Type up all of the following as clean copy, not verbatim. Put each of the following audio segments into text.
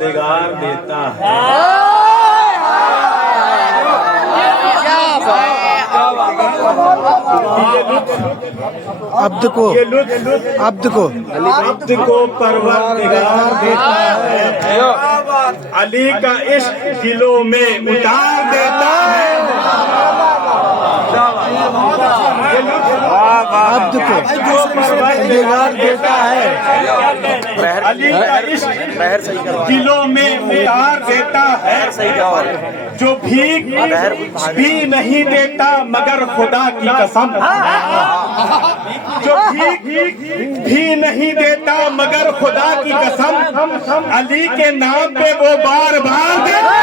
परवरदिगार देता है। عبد کو परवरदिगार देता है। अली का इश्क दिलों में उतार देता है। عبد کو परवरदिगार देता है। अली का इश्क दिलों में उतार देता है। जो भीख भी नहीं देता मगर खुदा की कसम, जो भीख भी नहीं देता मगर खुदा की कसम, अली के नाम पे वो बार बार देता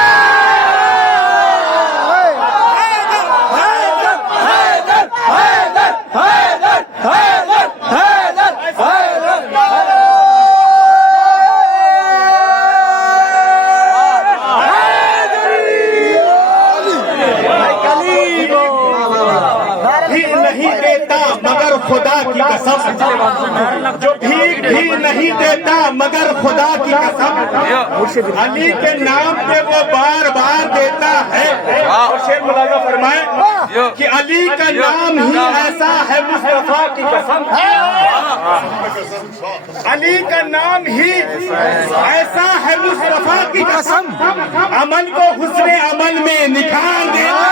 नहीं देता मगर खुदा की कसम, जो भीख भी नहीं देता मगर खुदा की कसम, अली के नाम पे वो बार बार देता है। और शेर मुलाजा फरमाए कि अली का नाम ही ऐसा है मुस्तफा की कसम, अली का नाम ही ऐसा है मुस्तफा की कसम, अमल को हुस्ने अमल में निखार देता।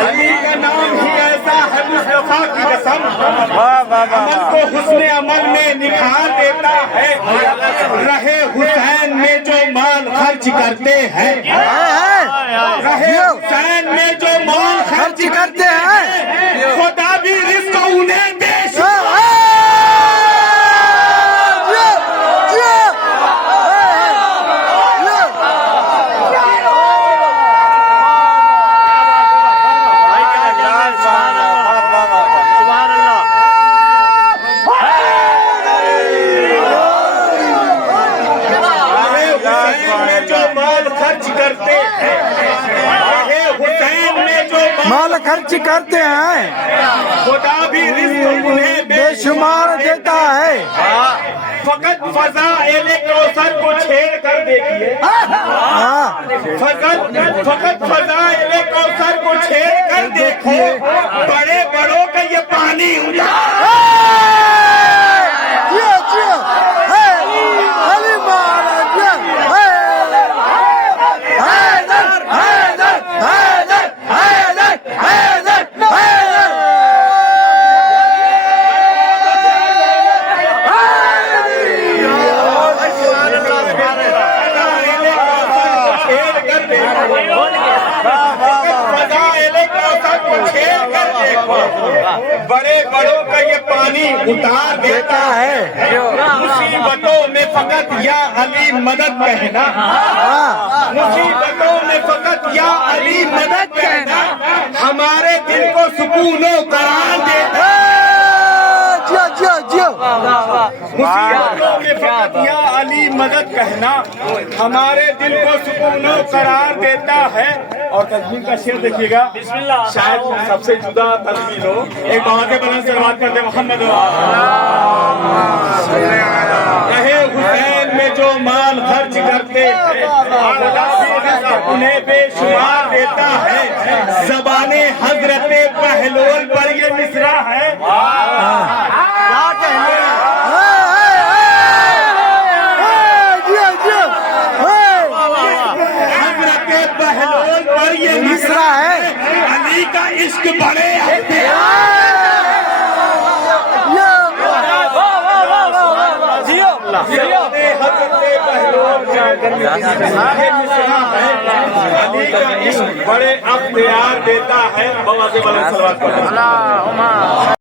अली का नाम ही ऐसा है मुस्तफा की कसम, अमल को हुस्ने अमल में निखार देता है। रहे हुसैन में जो माल खर्च करते हैं, रहे हुसैन में जो माल खर्च करते हैं, खुदा भी रिज़्क़ उन्हें दे। مال خرچ کرتے ہیں، خدا بھی رزق انہیں بے شمار دیتا ہے۔ فقط فضائل کوثر کو چھیڑ کر دیکھیے، فقط فضائل کوثر کو چھیڑ کر دیکھیے، بڑے بڑوں کا یہ پانی بڑے بڑوں کا یہ پانی اتار دیتا ہے۔ مصیبتوں میں فقط یا علی مدد کہنا، مصیبتوں میں فقط یا علی مدد کہنا، ہمارے دل کو سکون و قرار دیتا ہے۔ مصیبتوں میں فقط یا علی مدد کہنا ہمارے دل کو سکون و قرار دیتا ہے۔ اور تسبیح کا شعر دیکھیے گا، شاید سب سے جدا تسبیح ہو، ایک بات بلند سے بات کرتے محمد رہے حسین میں جو مال خرچ کرتے ہیں، انہیں بے شمار دیتا ہے۔ زبان حضرت بہلول پر یہ مصرع ہے، یہ مصرع ہے، علی کا عشق بڑے بڑے اختیار دیتا ہے۔